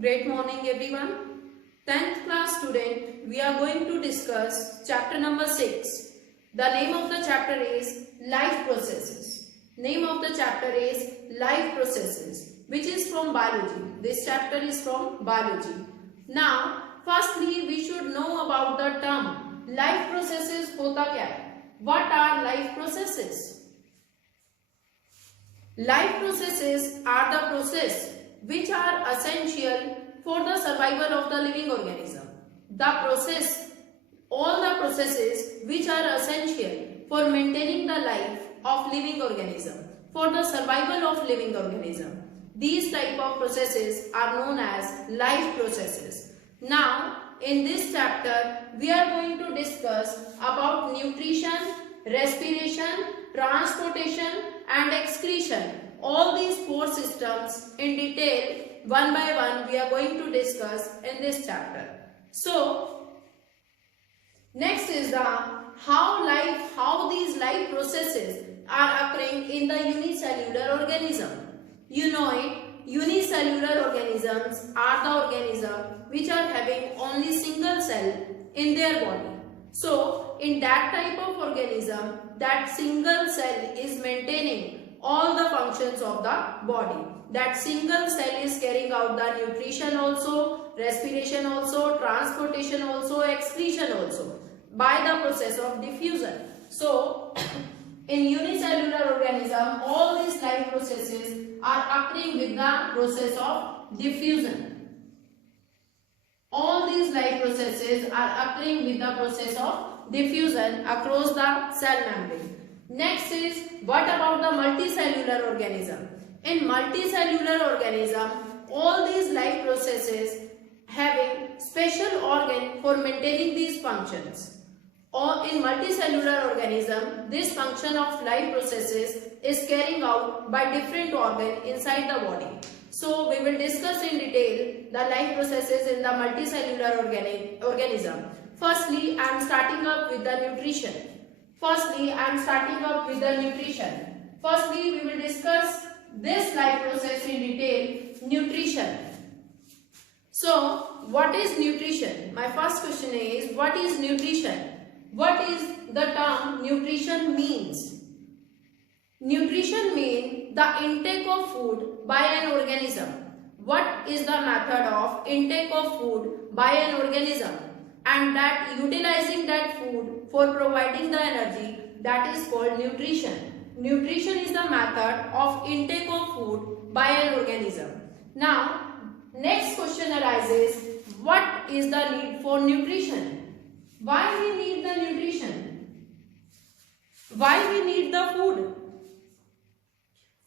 Great morning everyone. 10th class student, we are going to discuss chapter number 6. The name of the chapter is Life Processes. Name of the chapter is Life Processes, which is from biology. This chapter is from biology. Now, firstly we should know about the term life processes होता क्या है? What are life processes? Life processes are the process which are essential for the survival of the living organism. All the processes which are essential for maintaining the life of living organism, for the survival of living organism. These type of processes are known as life processes. Now, in this chapter, we are going to discuss about nutrition, respiration, transportation and excretion. All these four systems in detail, one by one, we are going to discuss in this chapter. So, next is the how these life processes are occurring in the unicellular organism. You know it, unicellular organisms are the organisms which are having only single cell in their body. So, in that type of organism, that single cell is maintaining all the functions of the body. That single cell is carrying out the nutrition also, respiration also, transportation also, excretion also by the process of diffusion. So, in unicellular organism, all these life processes are occurring with the process of diffusion. All these life processes are occurring with the process of diffusion across the cell membrane. Next is, what about the multicellular organism? In multicellular organism, all these life processes having special organ for maintaining these functions. Or in multicellular organism, this function of life processes is carrying out by different organ inside the body. So, we will discuss in detail the life processes in the multicellular organism. Firstly, I am starting up with the nutrition. Firstly, we will discuss this life process in detail, nutrition. So, what is nutrition? My first question is, what is nutrition? What is the term nutrition means? Nutrition means the intake of food by an organism. What is the method of intake of food by an organism? And that utilizing that food for providing the energy, that is called nutrition. Nutrition is the method of intake of food by an organism. Now, next question arises, what is the need for nutrition? Why we need the nutrition? Why we need the food?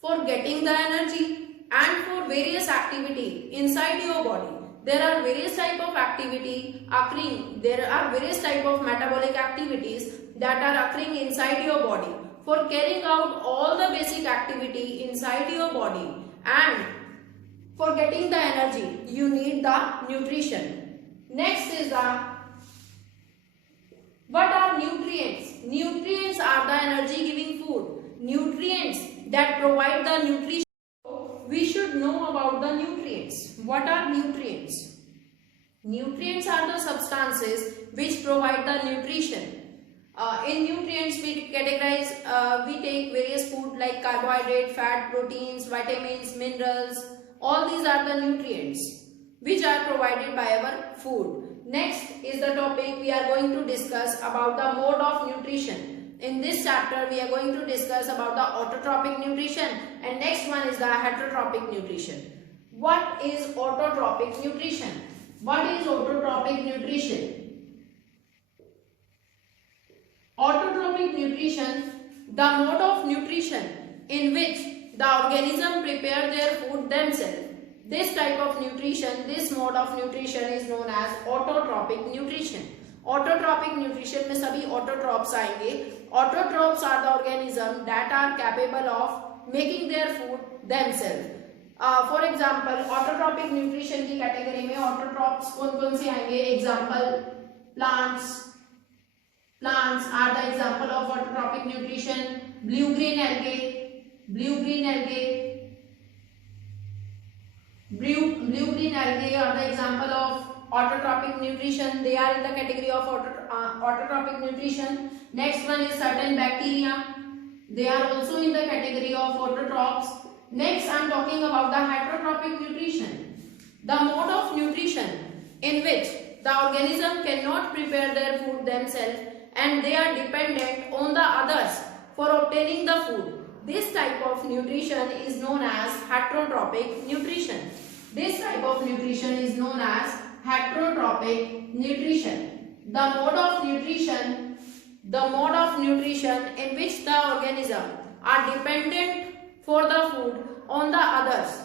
For getting the energy and for various activity inside your body. There are various type of activity occurring. There are various type of metabolic activities that are occurring inside your body. For carrying out all the basic activity inside your body and for getting the energy, you need the nutrition. Next is what are nutrients? Nutrients are the energy giving food. Nutrients that provide the nutrition. We should know about the nutrients. What are nutrients? Nutrients are the substances which provide the nutrition. In nutrients we categorize, we take various food like carbohydrate, fat, proteins, vitamins, minerals. All these are the nutrients which are provided by our food. Next is the topic we are going to discuss about the mode of nutrition. In this chapter, we are going to discuss about the autotrophic nutrition and next one is the heterotrophic nutrition. What is autotrophic nutrition? What is autotrophic nutrition? Autotrophic nutrition, the mode of nutrition in which the organism prepare their food themselves. This type of nutrition, this mode of nutrition is known as autotrophic nutrition. Autotrophic nutrition में सभी autotrophs आएंगे. Autotrophs are the organism that are capable of making their food themselves. For example, autotrophic nutrition की category में autotrophs कौन-कौन से आएंगे? Example, plants. Plants are the example of autotrophic nutrition. Blue-green algae. Blue green algae are the example of autotrophic nutrition. They are in the category of autotrophic nutrition. Next one is certain bacteria. They are also in the category of autotrophs. Next I am talking about the heterotrophic nutrition. The mode of nutrition in which the organism cannot prepare their food themselves and they are dependent on the others for obtaining the food. This type of nutrition is known as heterotrophic nutrition. This type of nutrition is known as heterotrophic nutrition. The mode of nutrition in which the organism are dependent for the food on the others.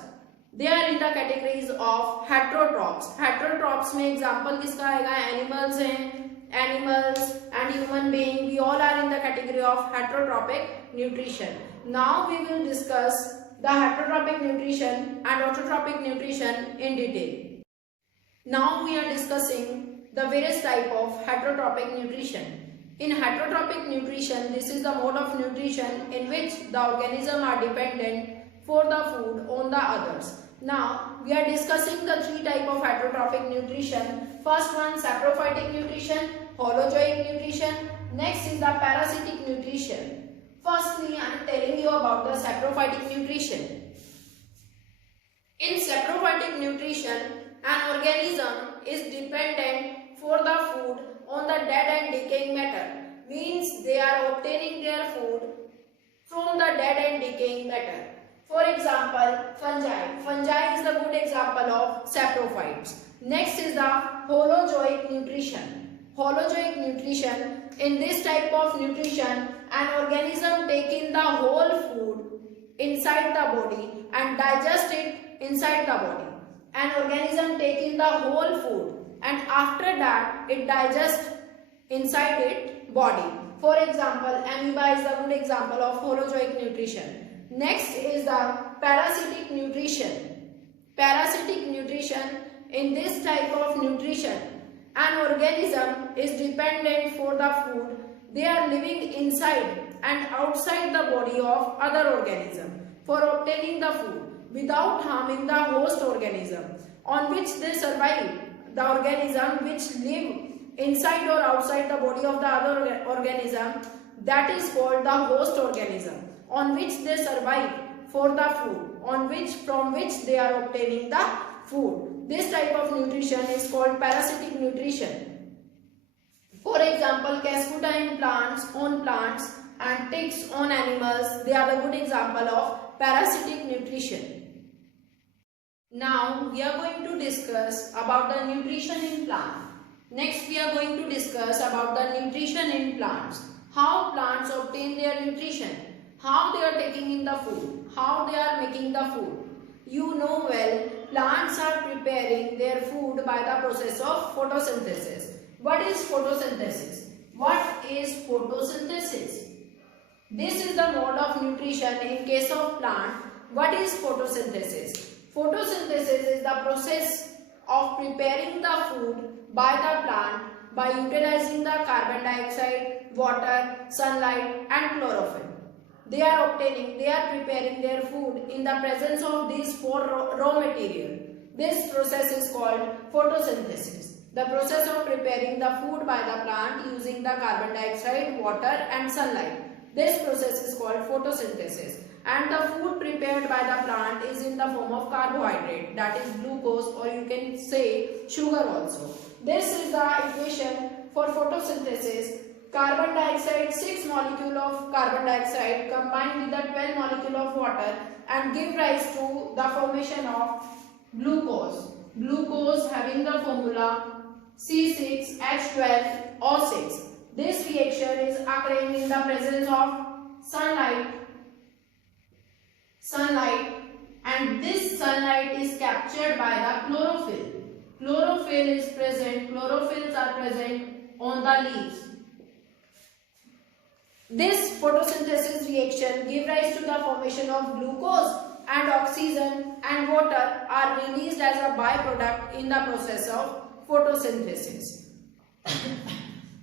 They are in the categories of heterotrophs. Heterotrophs में example किसका आएगा? Animals हैं. Animals and human being, we all are in the category of heterotrophic nutrition. Now we will discuss the heterotrophic nutrition and autotrophic nutrition in detail. Now we are discussing the various type of heterotrophic nutrition. In heterotrophic nutrition, this is the mode of nutrition in which the organism are dependent for the food on the others. Now we are discussing the three type of heterotrophic nutrition. First one, saprophytic nutrition, holozoic nutrition. Next is the parasitic nutrition. Firstly, I am telling you about the saprophytic nutrition. In saprophytic nutrition, an organism is dependent for the food on the dead and decaying matter. Means they are obtaining their food from the dead and decaying matter. For example, fungi. Fungi is the good example of saprophytes. Next is the holozoic nutrition. Holozoic nutrition. In this type of nutrition, an organism take in the whole food inside the body and digest it inside the body. An organism take in the whole food and after that it digests inside its body. For example, amoeba is the good example of holozoic nutrition. Next is the parasitic nutrition. Parasitic nutrition. In this type of nutrition, an organism is dependent for the food. They are living inside and outside the body of other organism for obtaining the food without harming the host organism on which they survive. The organism which live inside or outside the body of the other organism, that is called the host organism, on which they survive for the food, from which they are obtaining the food. This type of nutrition is called parasitic nutrition. For example, Cascuta in plants, on plants and ticks on animals, they are the good example of parasitic nutrition. Now we are going to discuss about the nutrition in plant. Next we are going to discuss about the nutrition in plants. How plants obtain their nutrition, how they are taking in the food, how they are making the food. You know well, plants are preparing their food by the process of photosynthesis. What is photosynthesis? What is photosynthesis? This is the mode of nutrition in case of plant. What is photosynthesis? Photosynthesis is the process of preparing the food by the plant by utilizing the carbon dioxide, water, sunlight and chlorophyll. They are preparing their food in the presence of these four raw material. This process is called photosynthesis. The process of preparing the food by the plant using the carbon dioxide, water and sunlight. This process is called photosynthesis. And the food prepared by the plant is in the form of carbohydrate, that is glucose, or you can say sugar also. This is the equation for photosynthesis. Carbon dioxide, 6 molecule of carbon dioxide combined with the 12 molecule of water and give rise to the formation of glucose. Glucose having the formula C6H12O6. This reaction is occurring in the presence of sunlight, and this sunlight is captured by the chlorophyll. Chlorophylls are present on the leaves. This photosynthesis reaction gives rise to the formation of glucose, and oxygen and water are released as a byproduct in the process of photosynthesis.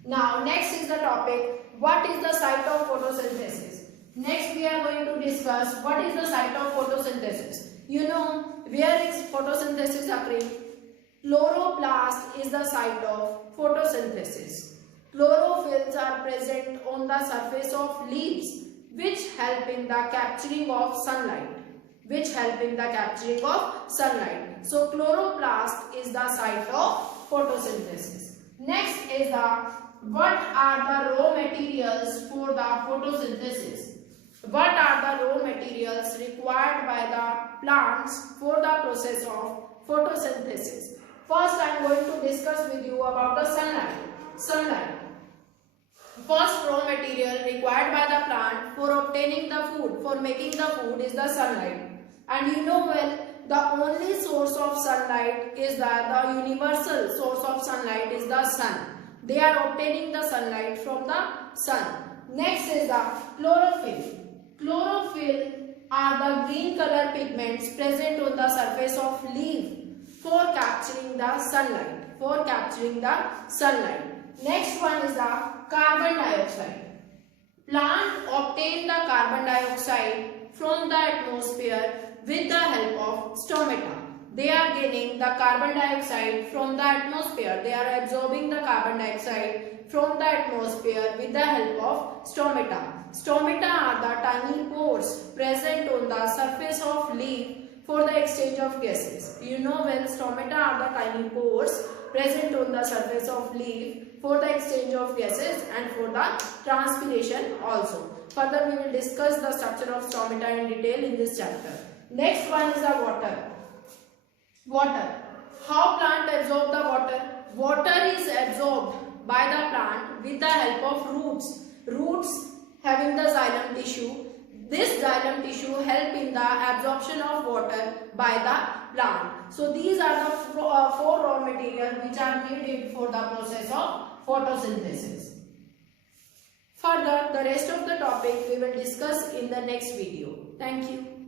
Now next is the topic, what is the site of photosynthesis? Next we are going to discuss what is the site of photosynthesis. You know where is photosynthesis occurring? Chloroplast is the site of photosynthesis. Chlorophylls are present on the surface of leaves which help in the capturing of sunlight. So chloroplast is the site of photosynthesis. Next is what are the raw materials for the photosynthesis? What are the raw materials required by the plants for the process of photosynthesis? First, I am going to discuss with you about the sunlight. First raw material required by the plant for obtaining the food, for making the food, is the sunlight. And you know well, the only source of sunlight is the universal source of sunlight is the sun. They are obtaining the sunlight from the sun. Next is the chlorophyll. Chlorophyll are the green color pigments present on the surface of leaf for capturing the sunlight. Next one is the carbon dioxide. Plant obtain the carbon dioxide from the atmosphere with the help of stomata. They are gaining the carbon dioxide from the atmosphere. They are absorbing the carbon dioxide from the atmosphere with the help of stomata. Stomata are the tiny pores present on the surface of leaf for the exchange of gases. You know well, stomata are the tiny pores present on the surface of leaf for the exchange of gases and for the transpiration also. Further, we will discuss the structure of stomata in detail in this chapter. Next one is the water. How plant absorb the water? Water is absorbed by the plant with the help of roots. Roots having the xylem tissue. This xylem tissue help in the absorption of water by the plant. So these are the four raw materials which are needed for the process of photosynthesis. Further, the rest of the topic we will discuss in the next video. Thank you.